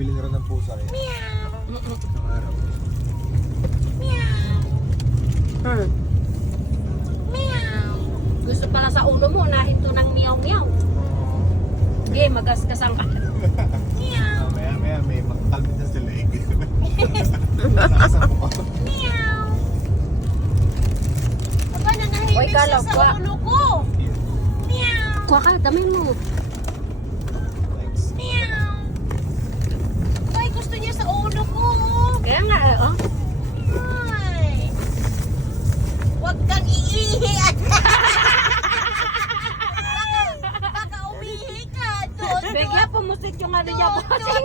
bibili na rin ng pusa eh. Isang araw. Gusto pala sa ulo mo, nahinto ng meow-meow. Sige, magasgasan ka. Maya may makakalbit na sila eh. Nakasama ko. Aba, nanahimik Uy, siya kalaw, sa kwa. ulo ko. Kuha ka, dami mo. Thanks. Ay, gusto niya sa ulo ko. Kaya nga, oh. Ay. Huwag kang iihi. Baka umihi ka. Bigla pumusit yung ano niya. Doon,